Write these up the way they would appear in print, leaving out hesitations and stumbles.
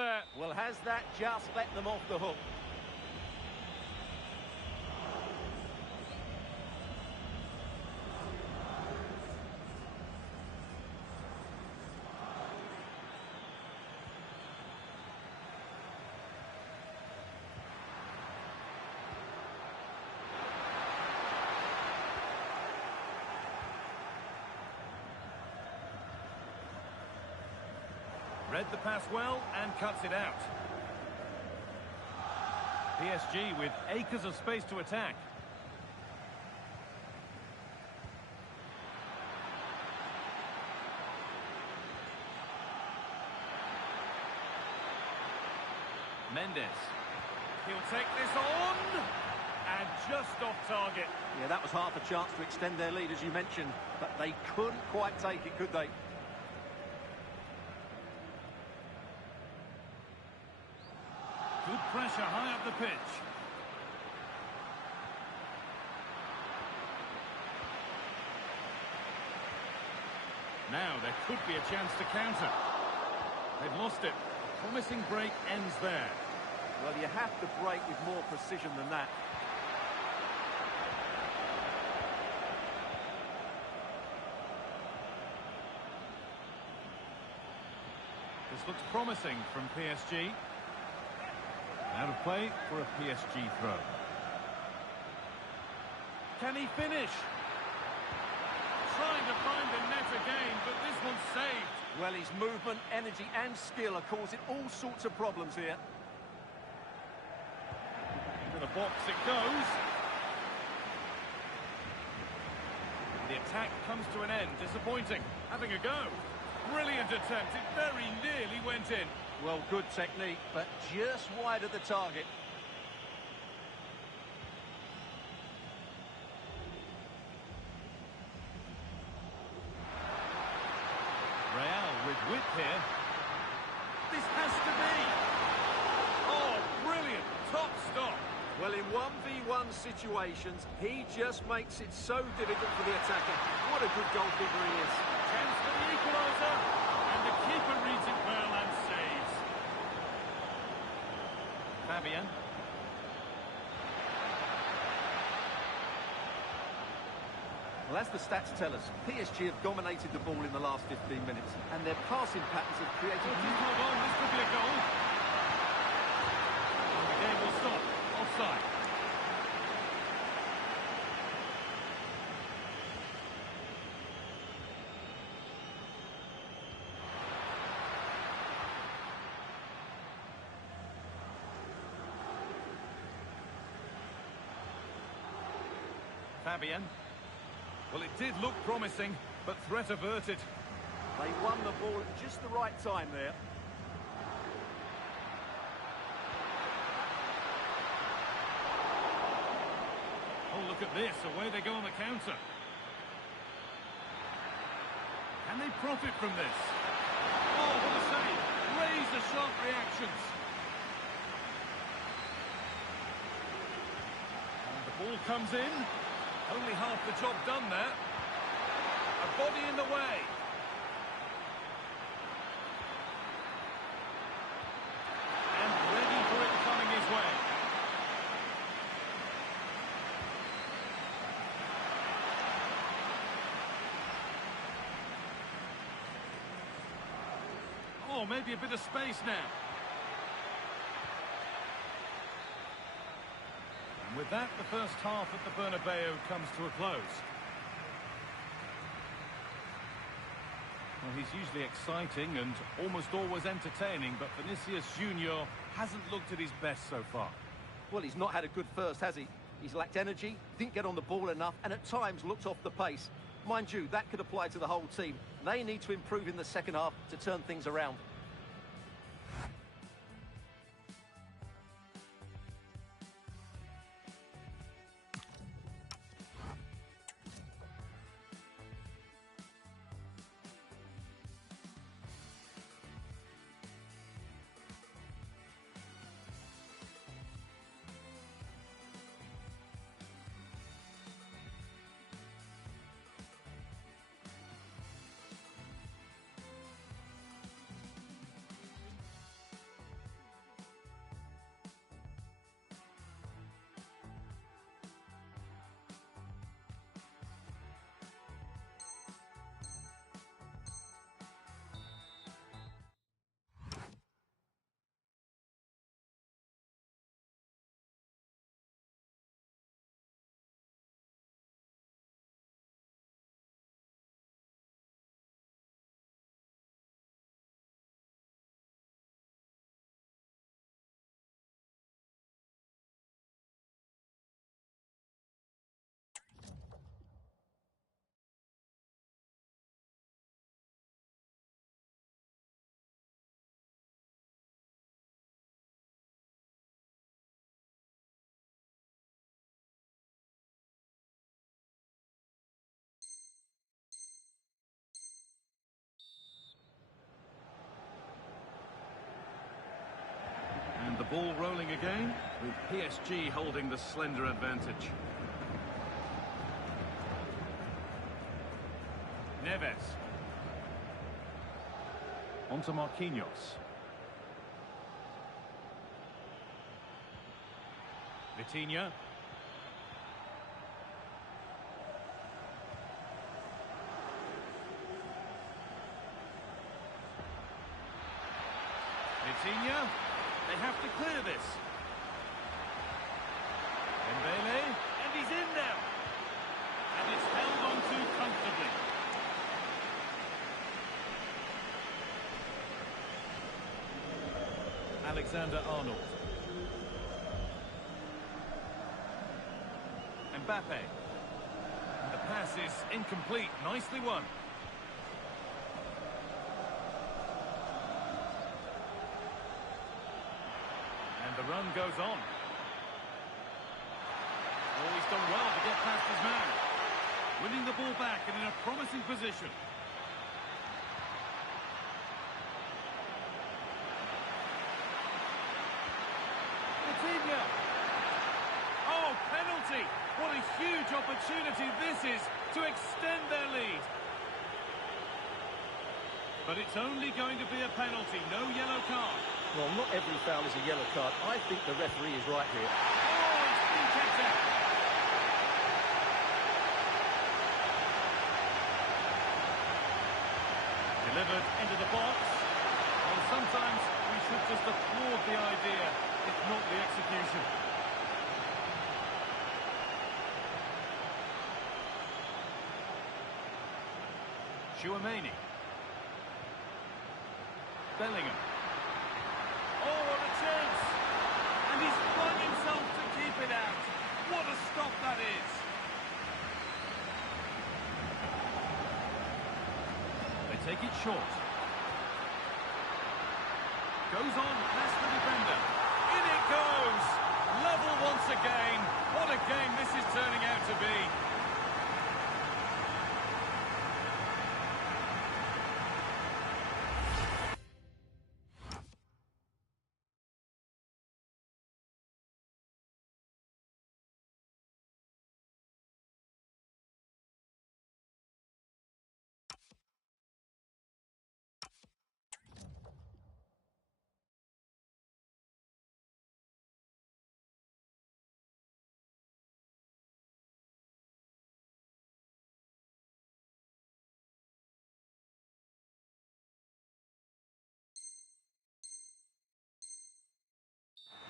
Well, has that just let them off the hook? Read the pass well and cuts it out. PSG with acres of space to attack. Mendes. He'll take this on. And just off target. Yeah, that was half a chance to extend their lead, as you mentioned. But they couldn't quite take it, could they? Good pressure high up the pitch. Now there could be a chance to counter. They've lost it. Promising break ends there. Well, you have to break with more precision than that. This looks promising from PSG. Out of play for a PSG throw. Can he finish? Trying to find the net again, but this one's saved. Well, his movement, energy and skill are causing all sorts of problems here. To the box it goes. The attack comes to an end. Disappointing. Having a go. Brilliant attempt. It very nearly went in. Well, good technique, but just wide of the target. Real with width here. This has to be. Oh, brilliant. Top stop. Well, in 1v1 situations, he just makes it so difficult for the attacker. What a good goalkeeper he is. Chance for the equaliser. And the keeper reads it well and saves. Fabian. Well, as the stats tell us, PSG have dominated the ball in the last 15 minutes, and their passing patterns have created... Hold on, this could be a goal. And the game will stop. Offside. Fabian. Well, it did look promising, but threat averted. They won the ball at just the right time there. Oh, look at this. Away they go on the counter. Can they profit from this? Oh, what a save. Razor-sharp reactions. And the ball comes in. Only half the job done there. A body in the way. And ready for it coming his way. Oh, maybe a bit of space now. And with that, the first half at the Bernabeu comes to a close. Well, he's usually exciting and almost always entertaining, but Vinicius Junior hasn't looked at his best so far. Well, he's not had a good first, has he? He's lacked energy, didn't get on the ball enough, and at times looked off the pace. Mind you, that could apply to the whole team. They need to improve in the second half to turn things around. ball rolling again, with PSG holding the slender advantage. Neves. Onto Marquinhos. Vitinha. Vitinha. They have to clear this. Dembele. And he's in now. And it's held on to comfortably. Alexander-Arnold. Mbappe. And the pass is incomplete. Nicely won. And the run goes on. Oh, he's done well to get past his man. Winning the ball back and in a promising position. Vitinha. Oh, penalty! What a huge opportunity this is to extend their lead. But it's only going to be a penalty, no yellow card. Well, not every foul is a yellow card. I think the referee is right here. Oh, it's been kept out. Delivered into the box. Well, sometimes we should just applaud the idea, if not the execution. Tchouaméni. Bellingham. Oh, what a chance! And he's flung himself to keep it out. What a stop that is! They take it short. Goes on past the defender. In it goes! Level once again. What a game this is turning out to be.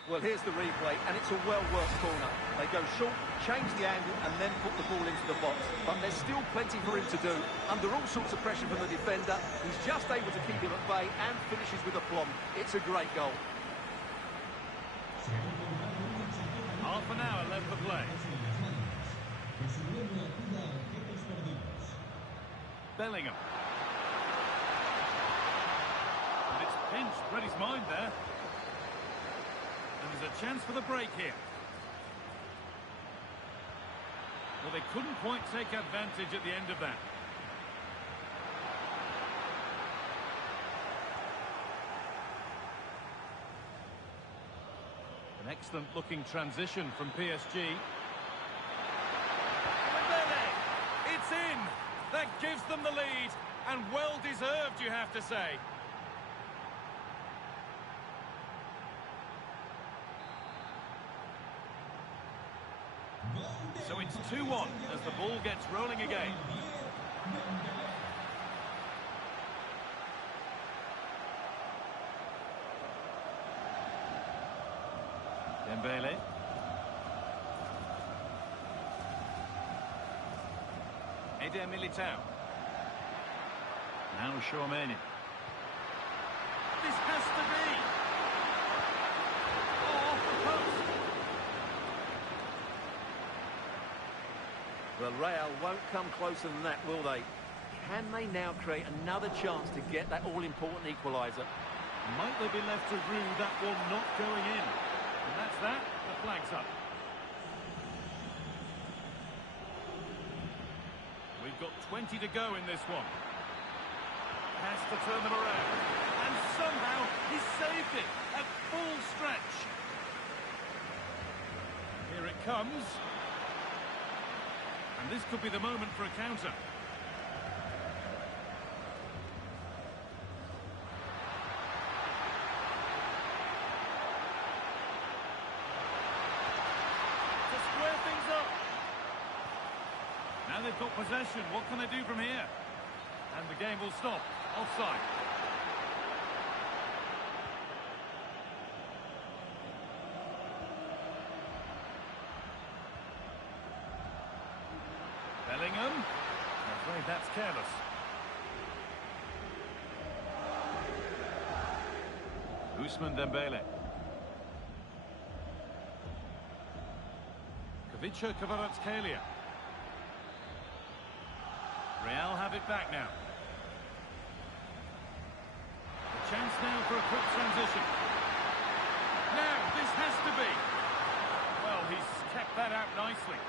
Well, here's the replay, and it's a well-worked corner. They go short, change the angle, and then put the ball into the box. But there's still plenty for him to do. Under all sorts of pressure from the defender, he's just able to keep him at bay and finishes with aplomb. It's a great goal. Half an hour left to play. Bellingham. And it's pinched Reddy's mind there. And there's a chance for the break here. Well, they couldn't quite take advantage at the end of that. An excellent-looking transition from PSG. It's in! That gives them the lead, and well-deserved, you have to say. So it's 2-1 as the ball gets rolling again. Dembele. Eder Militao. Now Tchouaméni. This has to be. Oh, off the post. Well, Real won't come closer than that, will they? Can they now create another chance to get that all-important equaliser? Might they be left to rue that one not going in? And that's that, the flag's up. We've got 20 to go in this one. Has to turn them around. And somehow He's saved it at full stretch. Here it comes. And this could be the moment for a counter. To square things up. Now they've got possession. What can they do from here? And the game will stop. Offside. Bellingham. I'm afraid that's careless. Ousmane Dembele. Kvicha Kvaratskhelia. Real have it back now. A chance now for a quick transition. Now, this has to be. Well, he's kept that out nicely.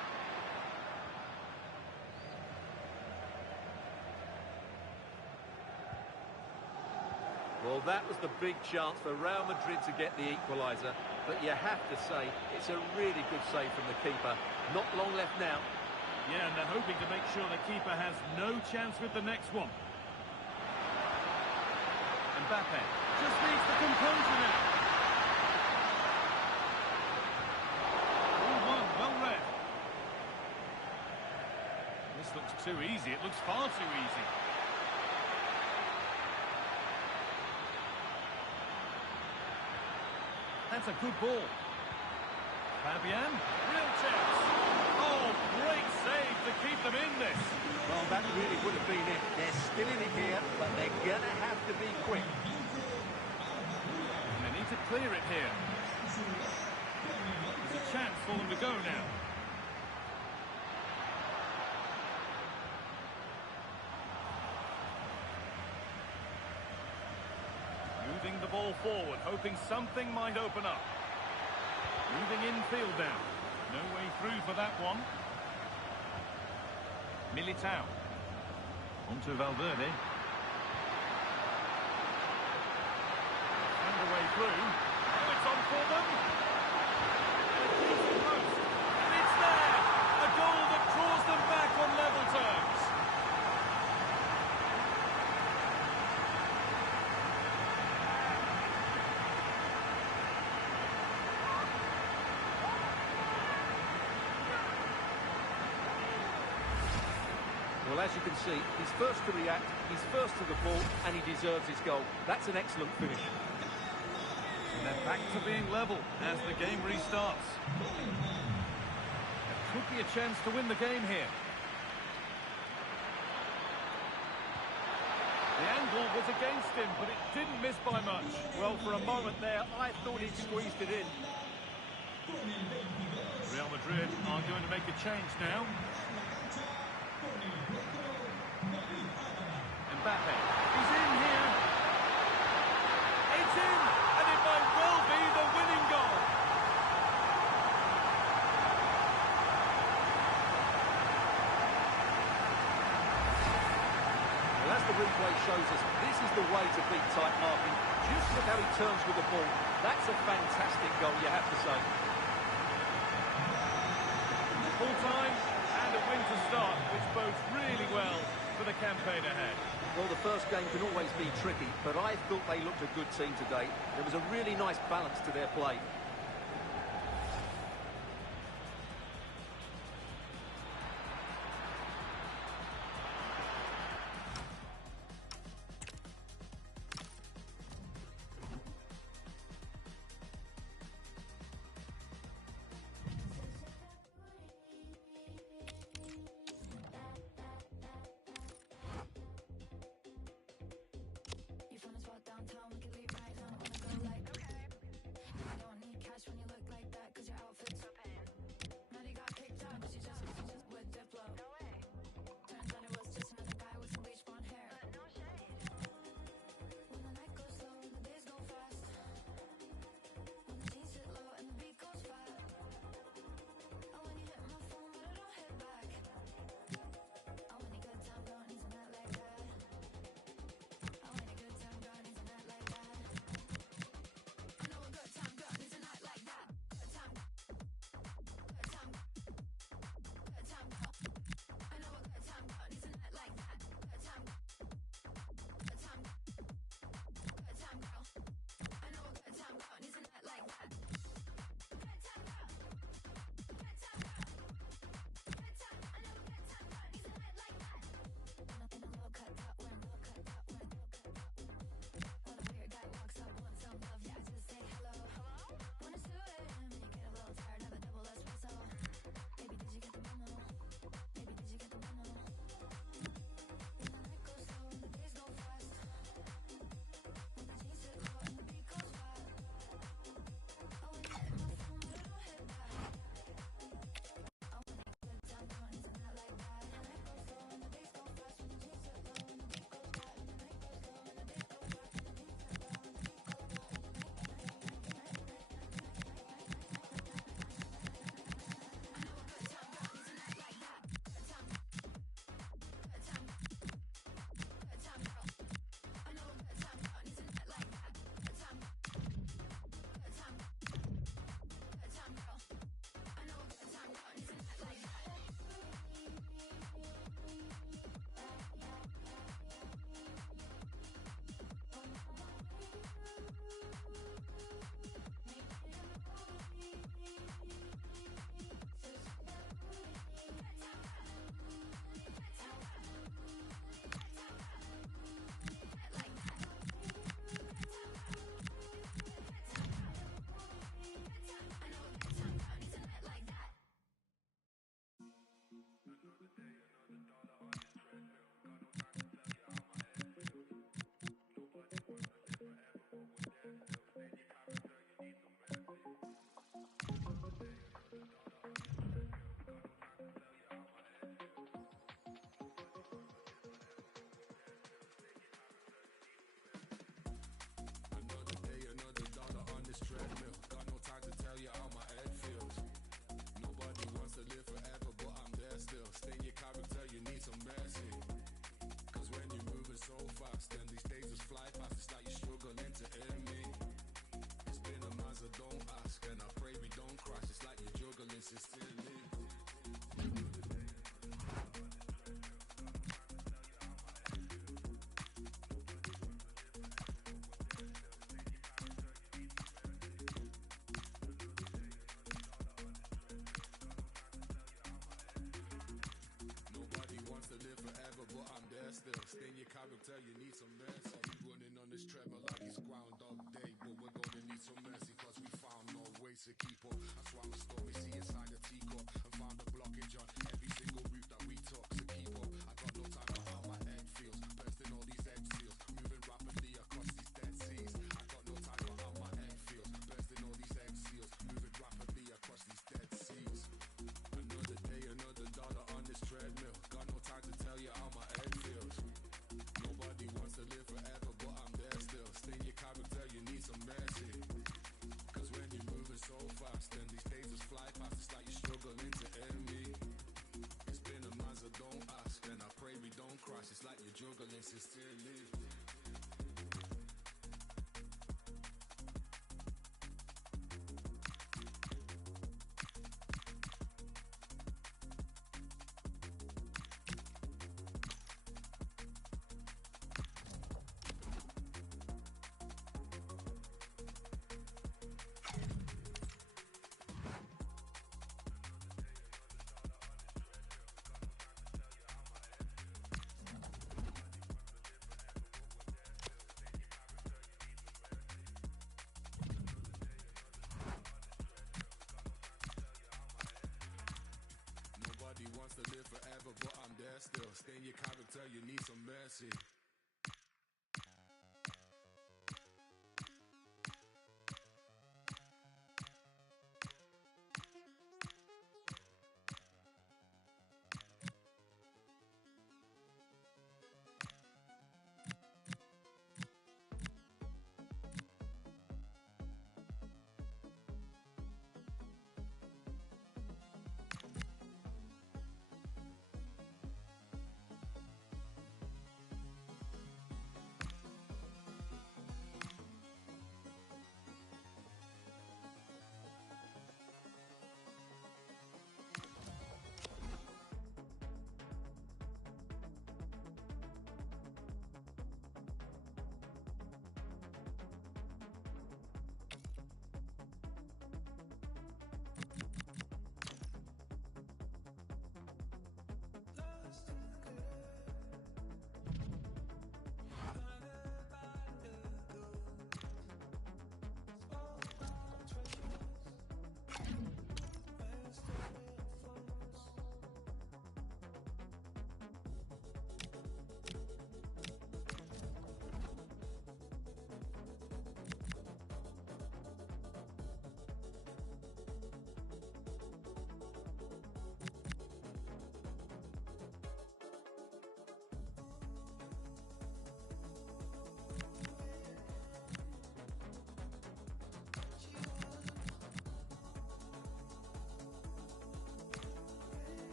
Well, that was the big chance for Real Madrid to get the equaliser. But you have to say, it's a really good save from the keeper. Not long left now. Yeah, and they're hoping to make sure the keeper has no chance with the next one. Mbappe just needs the composure now. 1-1, well read. This looks too easy. It looks far too easy. That's a good ball. Fabian, real chance. Oh, great save to keep them in this. Well, that really would have been it. They're still in it here, but they're going to have to be quick. And they need to clear it here. There's a chance for them to go now. Moving the ball forward, hoping something might open up. Moving infield now. No way through for that one. Militao. Onto Valverde. And the way through. Oh, it's on for them. And it keeps the post. And it's there. A goal that draws them back on level terms. Well, as you can see, he's first to react, he's first to the ball, and he deserves his goal. That's an excellent finish. And they're back to being level as the game restarts. There could be a chance to win the game here. The angle was against him, but it didn't miss by much. Well, for a moment there, I thought he'd squeezed it in. Real Madrid are going to make a change now. Mbappe, he's in here. It's in, and it might well be the winning goal. Well, as the replay shows us, this is the way to beat tight marking. Just look how he turns with the ball. That's a fantastic goal, you have to say. Full time and a win to start, which bodes really well for the campaign ahead. Well, the first game can always be tricky, but I thought they looked a good team today. There was a really nice balance to their play. Downtown, we can leave right now. Wanna go like, okay. I don't need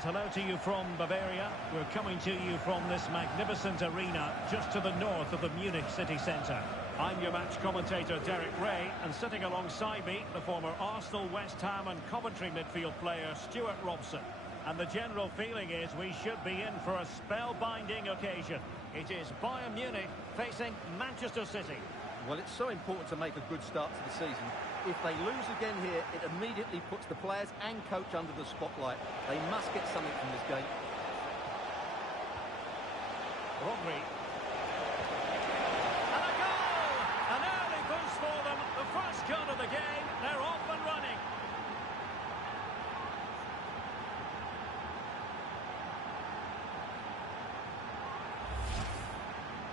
And hello to you from Bavaria. We're coming to you from this magnificent arena just to the north of the Munich city centre. I'm your match commentator, Derek Ray, and sitting alongside me, the former Arsenal, West Ham and Coventry midfield player, Stuart Robson. And the general feeling is we should be in for a spellbinding occasion. It is Bayern Munich facing Manchester City. Well, it's so important to make a good start to the season. If they lose again here, it immediately puts the players and coach under the spotlight. They must get something from this game. Rodri. And a goal! An early boost for them. The first goal of the game. They're off and running.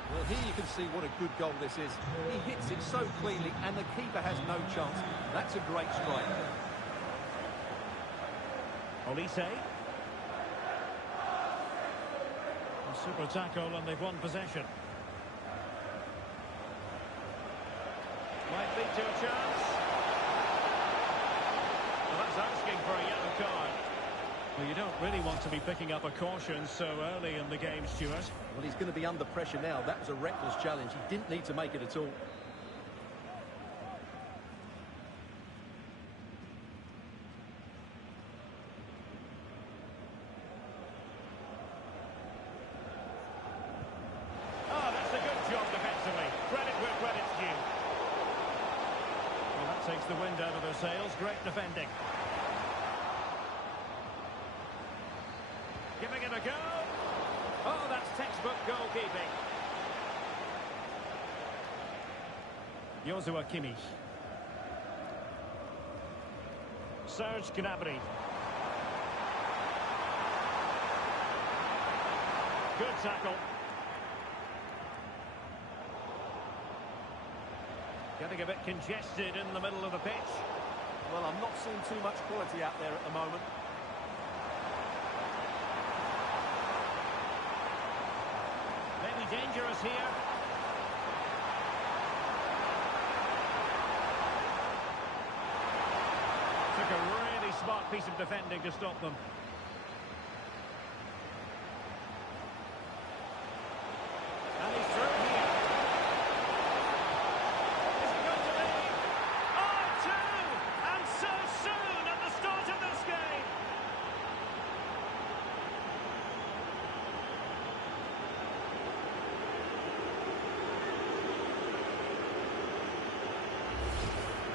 Well, here you can see what a good goal this is. He hits it so cleanly, and the keeper has no chance. That's a great strike. Olise. A super tackle, and they've won possession. Might lead to a chance. Well, that's asking for a yellow card. Well, you don't really want to be picking up a caution so early in the game, Stuart. Well, he's going to be under pressure now. That was a reckless challenge. He didn't need to make it at all. Oh, that's a good job defensively. Credit where credit's due. Well, that takes the wind out of their sails. Great defending. Giving it a go. Oh, that's textbook goalkeeping. Joshua Kimmich. Serge Gnabry. Good tackle. Getting a bit congested in the middle of the pitch. Well, I'm not seeing too much quality out there at the moment. Dangerous here. Took a really smart piece of defending to stop them. And he's through here. Is it going to be? Oh, two! And so soon at the start of this game.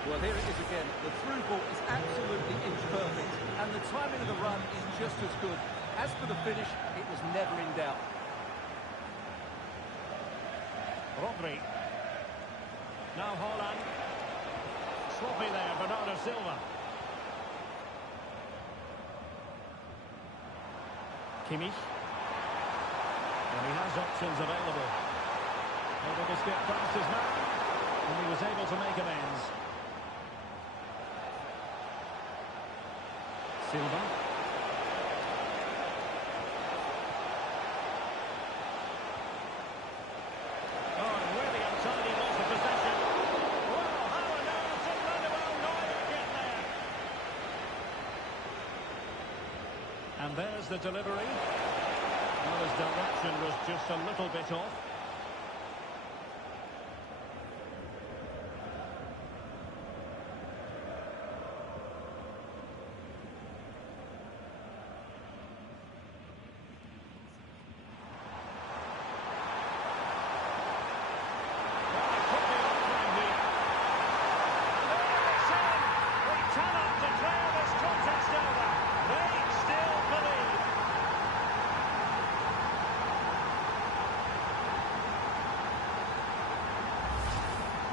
Well, here it is again. The through ball is absolutely imperfect, and the timing of the run is just as good. As for the finish, it was never in doubt. Rodri. Now Haaland. Sloppy there, Bernardo Silva. Kimmich. And he has options available. Able to skip past his man, and he was able to make amends. Silva. Oh, and really untidy loss of possession. Well, how on earth did Manuel Neuer get there? And there's the delivery. Well, his direction was just a little bit off.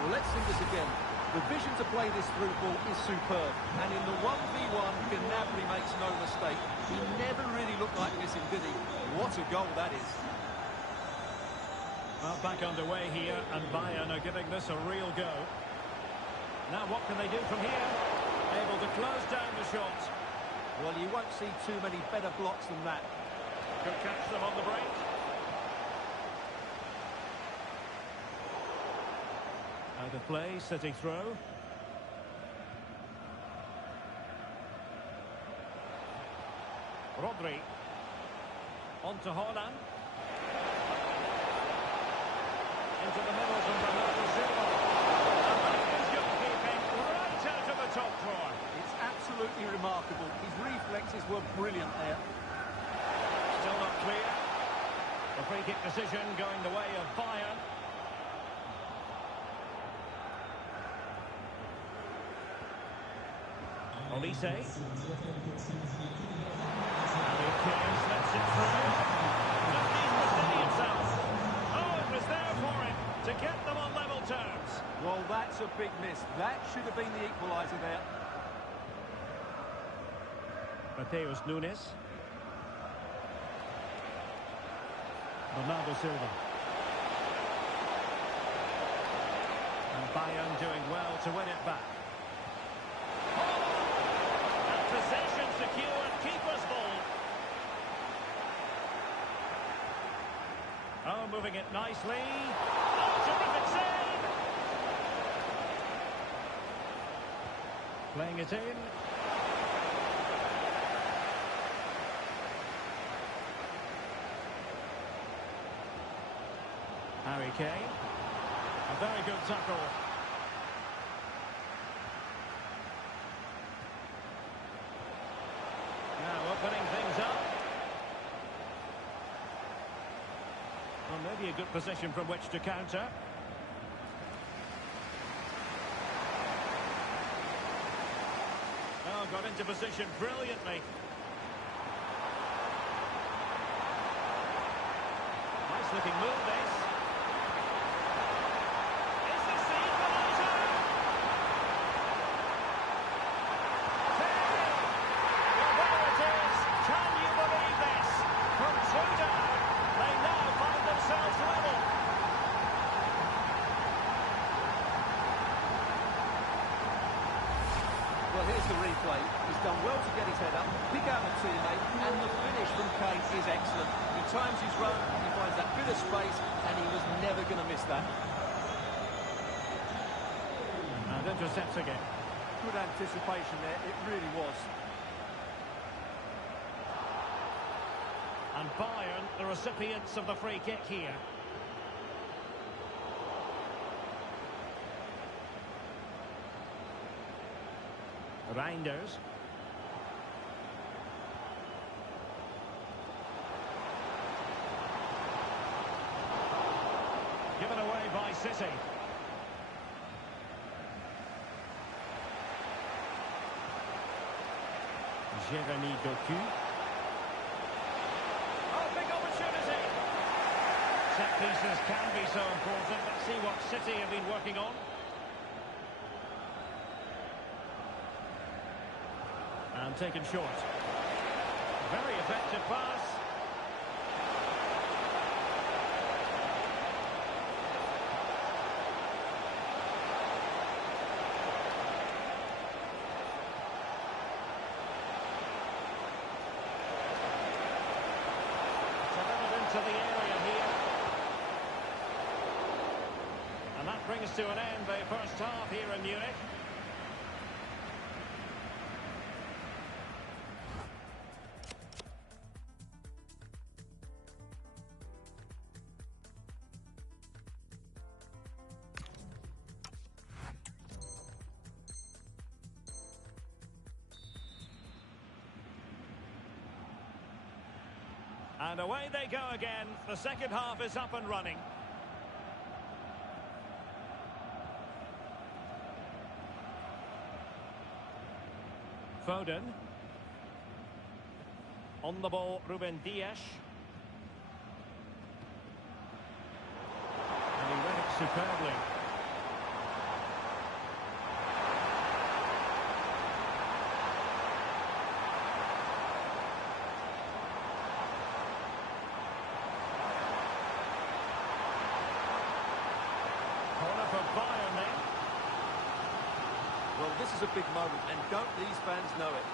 Let's see this again. The vision to play this through ball is superb. And in the 1v1, Gnabry makes no mistake. He never really looked like missing, did he? What a goal that is. Well, back underway here, and Bayern are giving this a real go. Now what can they do from here? Able to close down the shot. Well, you won't see too many better blocks than that. Could catch them on the break. Out of play, City throw. Rodri. On to Holland. Into the middle from Bernardo Silva. And his goalkeeping right out of the top drawer. It's absolutely remarkable. His reflexes were brilliant there. Still not clear. The free kick decision going the way of Bayern. Olise. Harry Kane slips it through. Just needs to steady himself. Oh, it was there for him to get them on level terms. Well, that's a big miss. That should have been the equaliser there. Mateus Nunes. Bernardo Silva. And Bayern doing well to win it back. And possession secured, keeper's ball. Oh, moving it nicely. Oh, terrific save! Playing it in. Harry Kane. A very good tackle. Now opening things up. Well, maybe a good position from which to counter. Oh, got into position brilliantly. Nice looking move this. Is this the equaliser? Well, there it is. Can you believe this? From 2 down, they now find themselves level. Well, here's the replay. He's done well to get his head up, pick out the teammate, and the finish from Kane is excellent. He times his run, he finds that bit of space, and he was never going to miss that. And intercepts again. Good anticipation there, it really was. And Bayern, the recipients of the free kick here. Reinders. Given away by City. Jérémy Doku. Oh, big opportunity. Set pieces can be so important. Let's see what City have been working on. And taken short. Very effective pass. To the area here. And that brings to an end the first half here in Munich. And away they go again. The second half is up and running. Foden. On the ball, Ruben Dias. And he read it superbly. Bayern then. Well, this is a big moment, and don't these fans know it?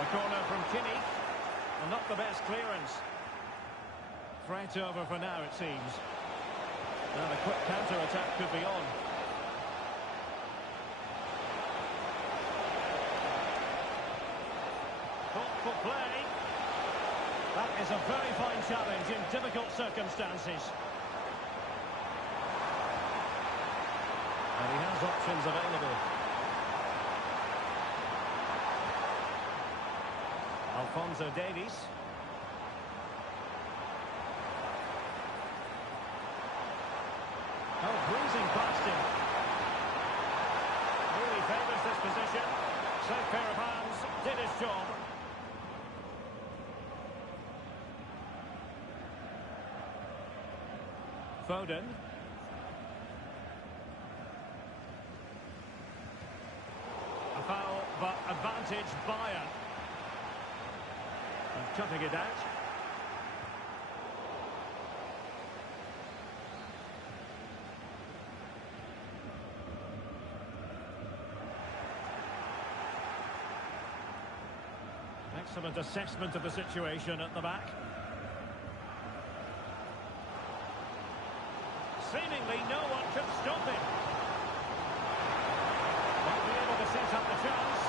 A corner from Kinney. Well, not the best clearance. Threat over for now, it seems. Now the quick counter-attack could be on. Thoughtful play. That is a very fine challenge in difficult circumstances. And he has options available. Alphonso Davies. Oh, breezing past him. Really favours this position. Safe pair of hands, did his job. Foden. A foul, but advantage Bayern. And cutting it out. Excellent assessment of the situation at the back. Seemingly no one can stop him. Won't be able to set up the chance.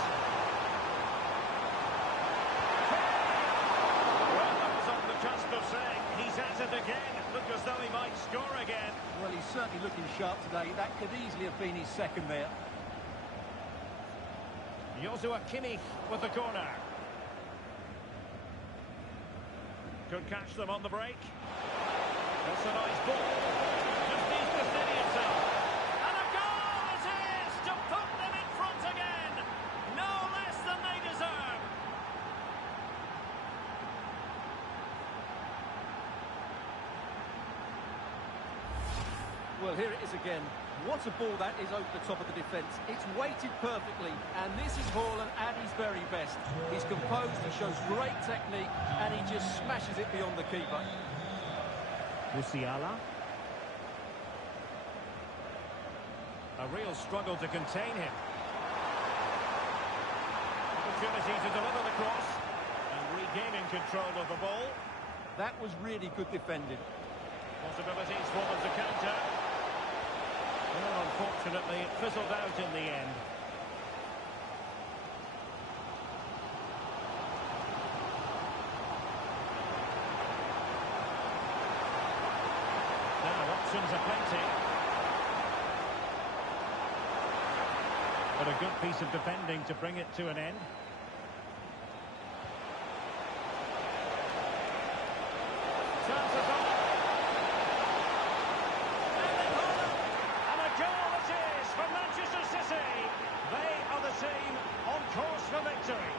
Well, I was on the cusp of saying he's at it again. Look as though he might score again. Well, he's certainly looking sharp today. That could easily have been his second there. Joshua Kimmich with the corner. Could catch them on the break. That's a nice ball. Just needs to steady himself. And a goal it is to put them in front again. No less than they deserve. Well, here it is again. What a ball that is over the top of the defence. It's weighted perfectly, and this is Haaland at his very best. He's composed, he shows great technique, and he just smashes it beyond the keeper. Musiala. A real struggle to contain him. Opportunity to deliver the cross, and regaining control of the ball. That was really good defending. Possibilities for them to counter. Well, unfortunately, it fizzled out in the end. Now, options are plenty. But a good piece of defending to bring it to an end. Chances on. For Manchester City, they are the team on course for victory.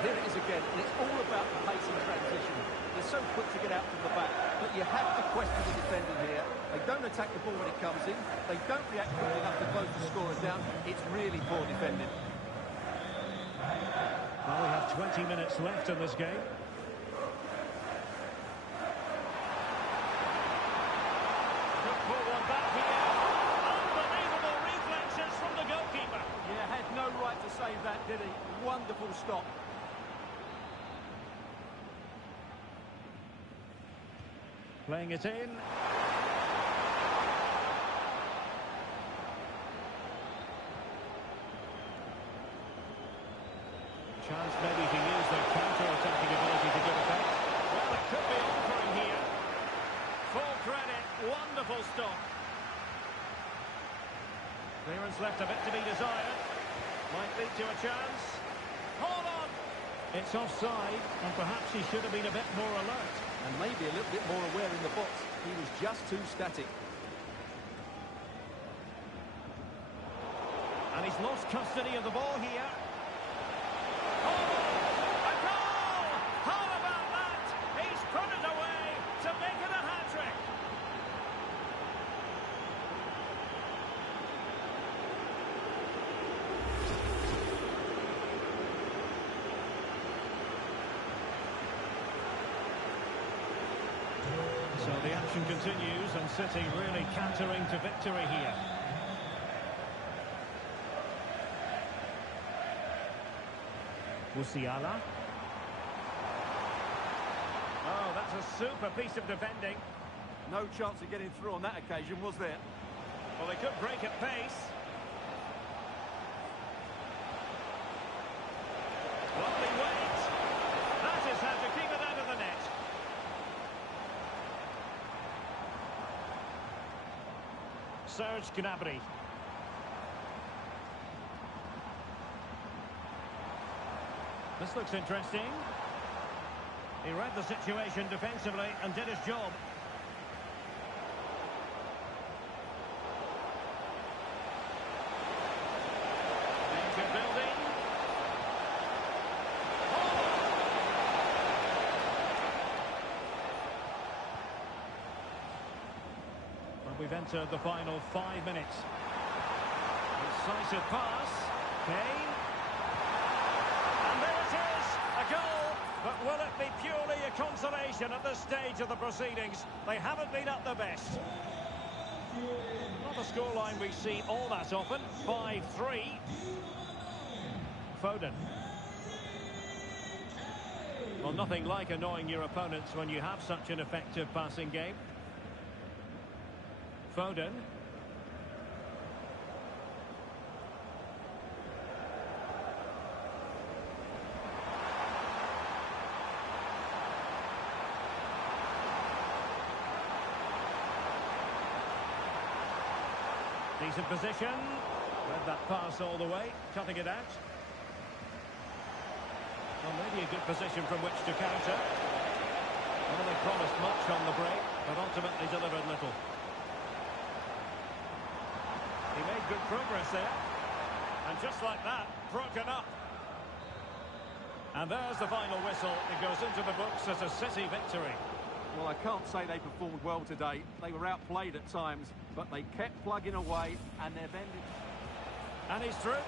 Here it is again, and it's all about the pace and transition. They're so quick to get out from the back, but you have to question the defending here. They don't attack the ball when it comes in. They don't react quickly enough to close the scorers down. It's really poor defending. Well, we have 20 minutes left in this game. Could pull one back here. Unbelievable reflexes from the goalkeeper. Yeah, had no right to save that, did he? Wonderful stop. Playing it in. Chance maybe to use their counter-attacking ability to good effect. Well, it could be on for him here. Full credit, wonderful stop. Clearance left a bit to be desired. Might lead to a chance. Hold on! It's offside, and perhaps he should have been a bit more alert. And maybe a little bit more aware in the box. He was just too static. And he's lost custody of the ball here. Oh, a goal! How about action continues and City really cantering to victory here. Musiala. Oh, that's a super piece of defending. No chance of getting through on that occasion, was there? Well, they could break at pace. Lovely weight. That is how to keep it out of the net. Serge Gnabry. This looks interesting. He read the situation defensively and did his job. Danger building. And we've entered the final 5 minutes. Decisive pass. Kane. And there it is, a goal. But will it be purely a consolation at this stage of the proceedings? They haven't been at their best. Not a scoreline we see all that often. 5-3. Foden. Well, nothing like annoying your opponents when you have such an effective passing game. Foden. Decent position. Read that pass all the way, cutting it out. Well, maybe a good position from which to counter. Well, they promised much on the break, but ultimately delivered little. He made good progress there. And just like that, broken up. And there's the final whistle. It goes into the books as a City victory. Well, I can't say they performed well today. They were outplayed at times, but they kept plugging away and they've ended. And he's through.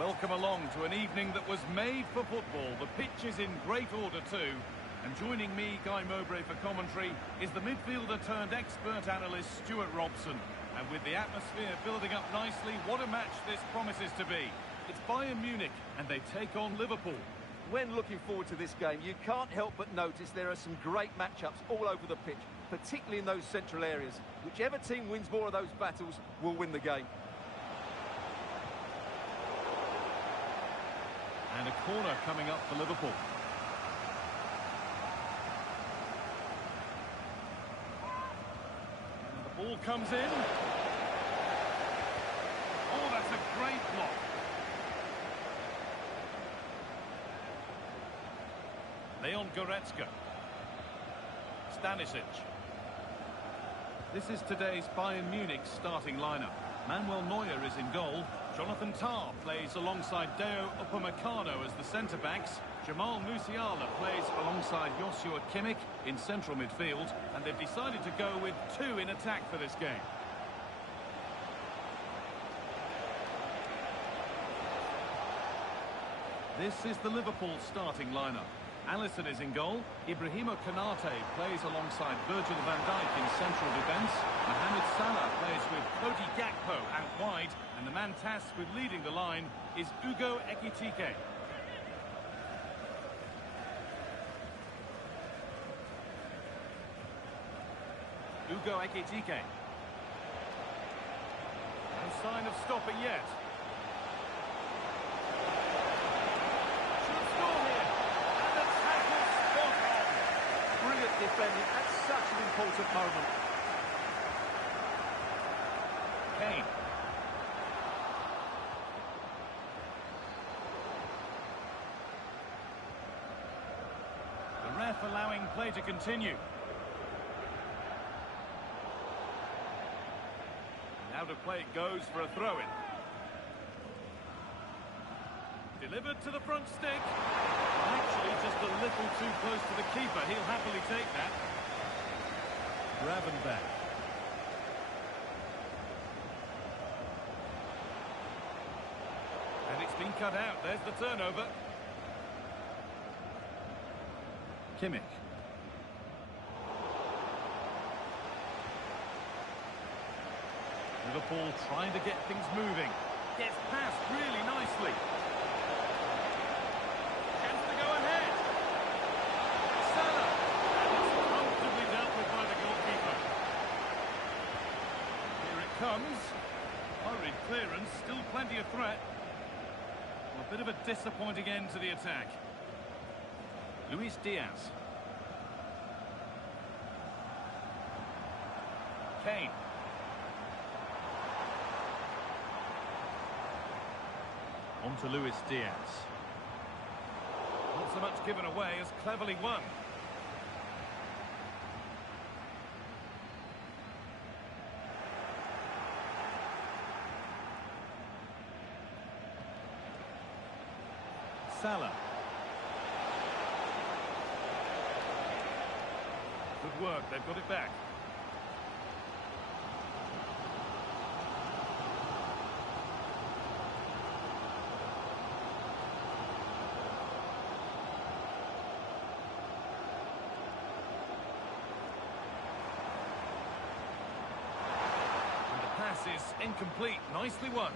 Welcome along to an evening that was made for football. The pitch is in great order too. And joining me, Guy Mowbray, for commentary is the midfielder-turned-expert analyst Stuart Robson. And with the atmosphere building up nicely, what a match this promises to be. It's Bayern Munich, and they take on Liverpool. When looking forward to this game, you can't help but notice there are some great matchups all over the pitch, particularly in those central areas. Whichever team wins more of those battles will win the game. And a corner coming up for Liverpool. And the ball comes in. Oh, that's a great block. Leon Goretzka. Stanisic. This is today's Bayern Munich starting lineup. Manuel Neuer is in goal. Jonathan Tah plays alongside Deo Upamecano as the centre-backs. Jamal Musiala plays alongside Joshua Kimmich in central midfield. And they've decided to go with two in attack for this game. This is the Liverpool starting lineup. Alisson is in goal. Ibrahima Konate plays alongside Virgil van Dijk in central defence. Mohamed Salah plays with Cody Gakpo out wide. And the man tasked with leading the line is Ugo Ekitike. Ugo Ekitike. No sign of stopping yet. Defending at such an important moment. Kane. The ref allowing play to continue. And out of play it goes for a throw-in. Delivered to the front stick. Actually, just a little too close to the keeper. He'll happily take that. Gravenberch. And it's been cut out. There's the turnover. Kimmich. Liverpool trying to get things moving. Gets past really nicely. Comes. Hurried clearance, still plenty of threat. Well, a bit of a disappointing end to the attack. Luis Diaz. Kane. On to Luis Diaz. Not so much given away as cleverly won. Salah. Good work, they've got it back. And the pass is incomplete, nicely won.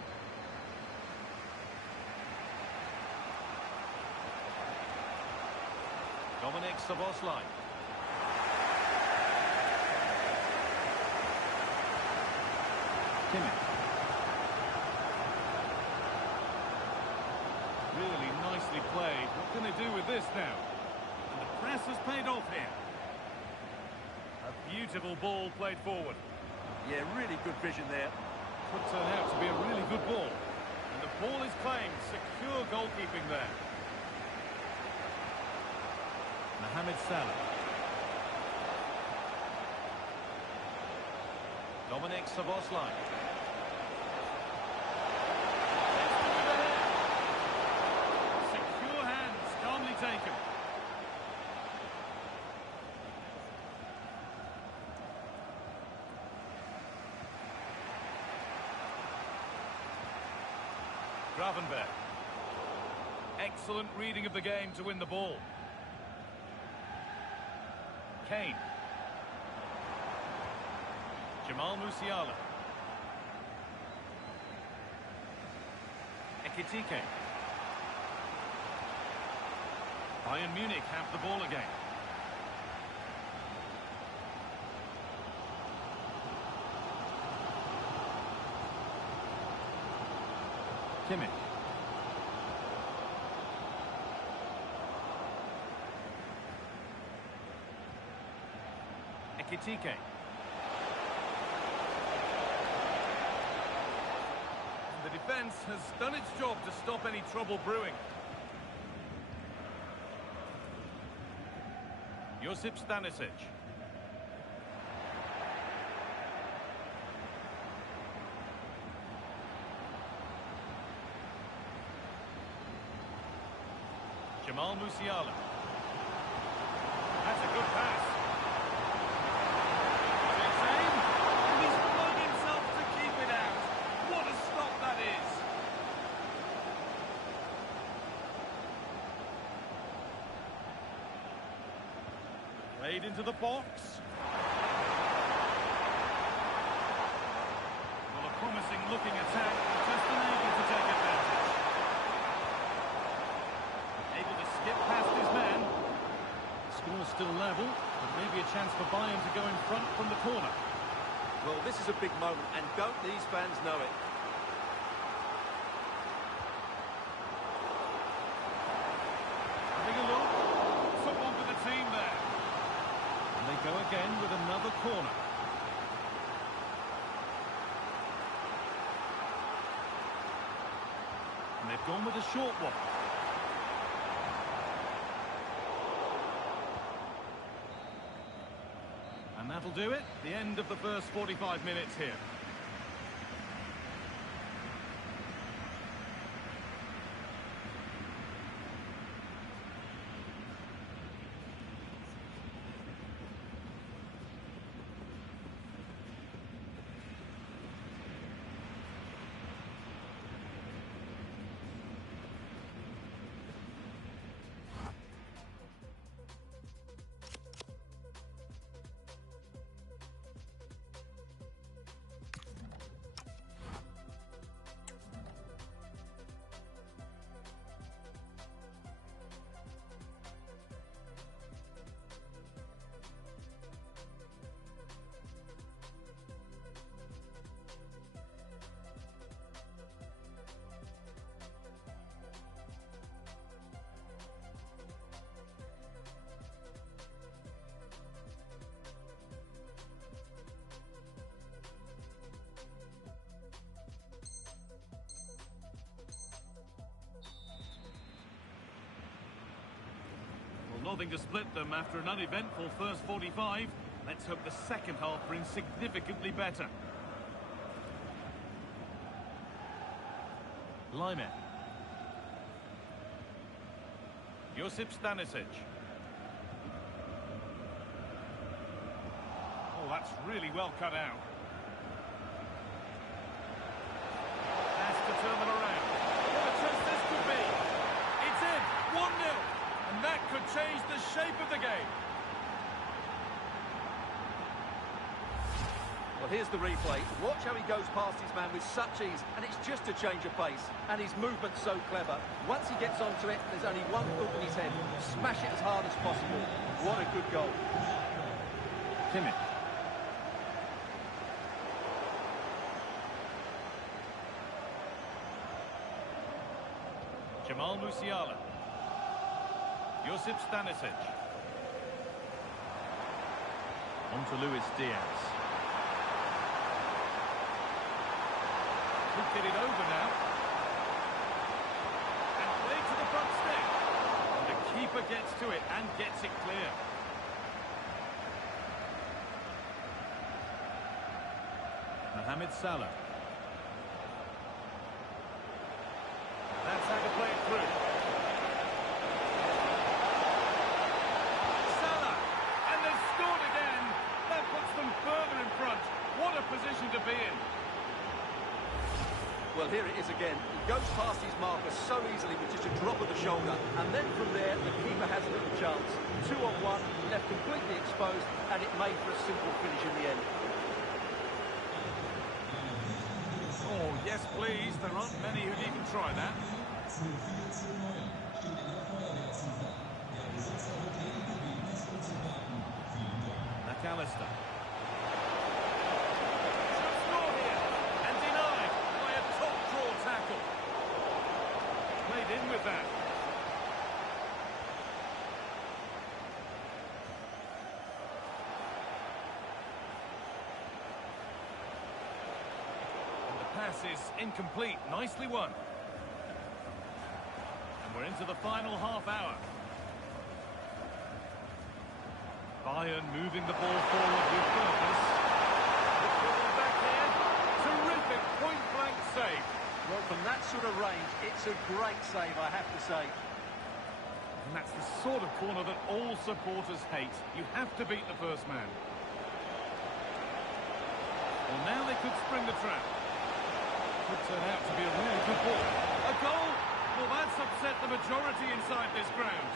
Dominic Szoboszlai. Kimmich. Really nicely played. What can they do with this now? And the press has paid off here. A beautiful ball played forward. Yeah, really good vision there. Could turn out to be a really good ball. And the ball is claimed. Secure goalkeeping there. Mohamed Salah. Dominic Szoboszlai. Secure hands, calmly taken. Gravenberch. Excellent reading of the game to win the ball. Kane. Jamal Musiala. Ekitike. Bayern Munich have the ball again. Kimmich. Ekitike. The defence has done its job to stop any trouble brewing. Josip Stanisic. Jamal Musiala. That's a good pass. Takes aim, and he's flung himself to keep it out. What a stop that is. Played into the box. Well, a promising looking attack, just unable to take advantage. Able to skip past his man. Score still level, but maybe a chance for Bayern to go in front from the corner. Well, this is a big moment, and don't these fans know it? Having a look. Someone for the team there. And they go again with another corner. And they've gone with a short one. And that'll do it. The end of the first 45 minutes here. Nothing to split them after an uneventful first 45. Let's hope the second half brings significantly better. Lyman. Josip Stanisic. Oh, that's really well cut out. Has to turn them around. What a chance this could be. It's in. 1-0. And that could change the shape of the game. Well, here's the replay. Watch how he goes past his man with such ease, and it's just a change of pace. And his movement's so clever. Once he gets onto it, there's only one thought in his head. Smash it as hard as possible. What a good goal. Kimmich. Jamal Musiala. Josip Stanisic. On to Luis Diaz. Could get it over now. And played to the front stick. And the keeper gets to it and gets it clear. Mohamed Salah. That's how to play it through. Further in front. What a position to be in. Well, here it is again. Goes past his marker so easily with just a drop of the shoulder. And then from there, the keeper has a little chance. 2-on-1, left completely exposed, and it made for a simple finish in the end. Oh, yes, please. There aren't many who'd even try that. McAllister. Should score here, and denied by a top-draw tackle. Played in with that. And the pass is incomplete. Nicely won. And we're into the final half hour. Bayern moving the ball forward with purpose. Back here. Terrific point-blank save. Well, from that sort of range, it's a great save, I have to say. And that's the sort of corner that all supporters hate. You have to beat the first man. Well, now they could spring the trap. Could turn out to be a really good ball. A goal? Well, that's upset the majority inside this ground.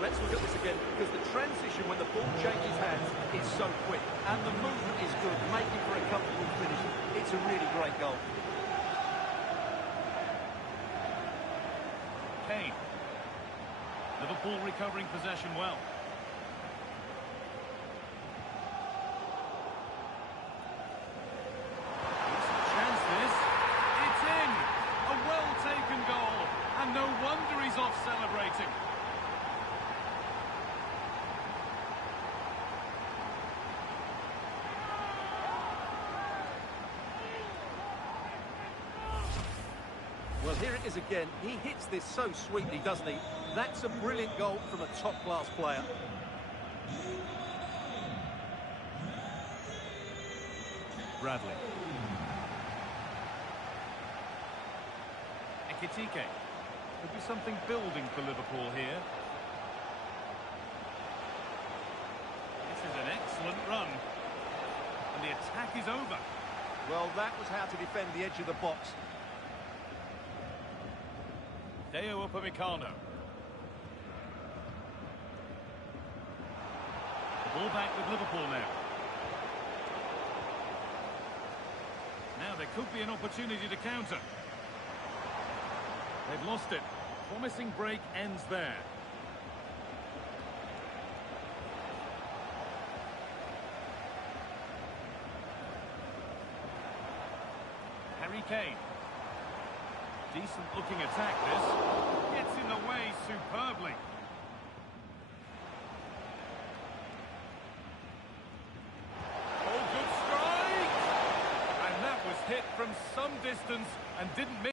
Let's look at this again, because the transition when the ball changes hands is so quick, and the movement is good, making for a comfortable finish. It's a really great goal. Kane. Liverpool recovering possession well. Chance this. It's in! A well-taken goal, and no wonder he's off celebrating. Well, here it is again. He hits this so sweetly, doesn't he? That's a brilliant goal from a top-class player. Bradley. Ekitike. Could be something building for Liverpool here. This is an excellent run. And the attack is over. Well, that was how to defend the edge of the box. Deo Upamecano. The ball back with Liverpool now. Now there could be an opportunity to counter. They've lost it. Promising break ends there. Harry Kane. Decent looking attack this. Gets in the way superbly. Oh, good strike! And that was hit from some distance and didn't miss.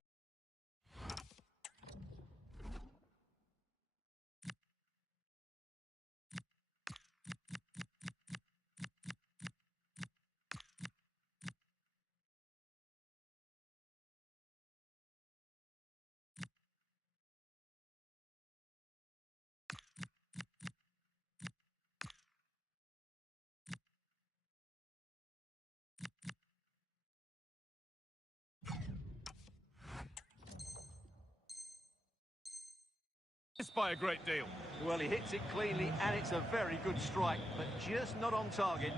By a great deal. Well, he hits it cleanly, and it's a very good strike, but just not on target.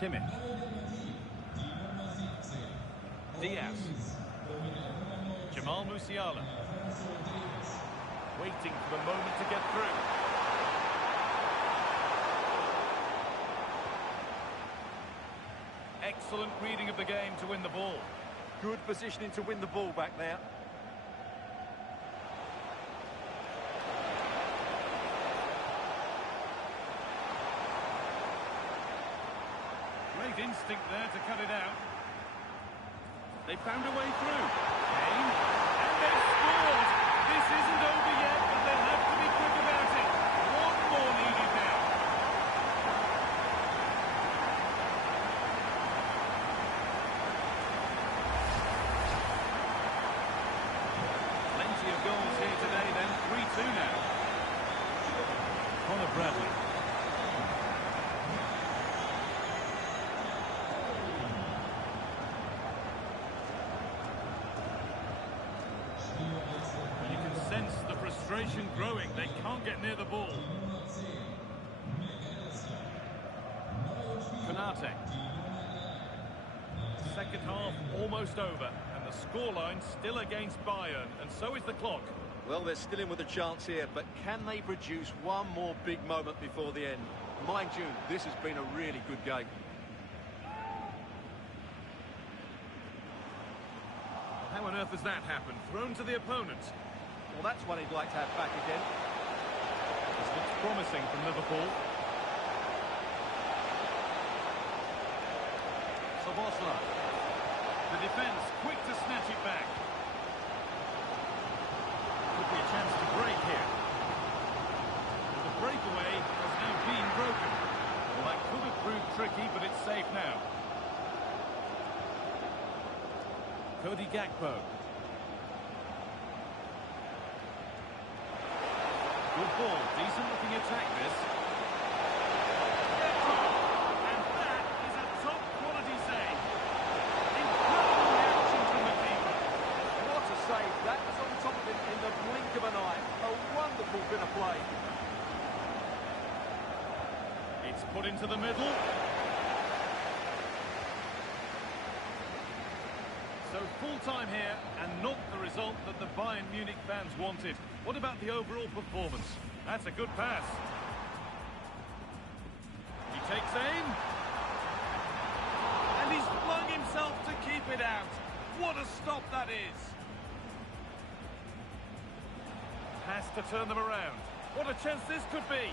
Kimmich. Diaz. Jamal Musiala. Waiting for the moment to get through. Excellent reading of the game to win the ball. Good positioning to win the ball back there. Great instinct there to cut it out. They found a way through. Kane. And they've scored! This isn't over yet, but they'll have to be quick about it. One more needed now. Plenty of Bradley. You can sense the frustration growing. They can't get near the ball. Konate. Second half almost over, and the scoreline still against Bayern, and so is the clock. Well, they're still in with a chance here, but can they produce one more big moment before the end? Mind you, this has been a really good game. How on earth has that happened? Thrown to the opponent. Well, that's one he'd like to have back again. This looks promising from Liverpool. Szoboszlai. The defence quick to snatch it back. Could be a chance to break here. The breakaway has now been broken. Well, that could have proved tricky, but it's safe now. Cody Gakpo. Good ball, decent looking attack this. And that is a top quality save. Incredible reaction from the keeper. What a save. That was on top of him in the blink of an eye. A wonderful bit of play. It's put into the middle. So full time here, and not the result that the Bayern Munich fans wanted. What about the overall performance? That's a good pass. He takes aim. And he's flung himself to keep it out. What a stop that is. Has to turn them around. What a chance this could be.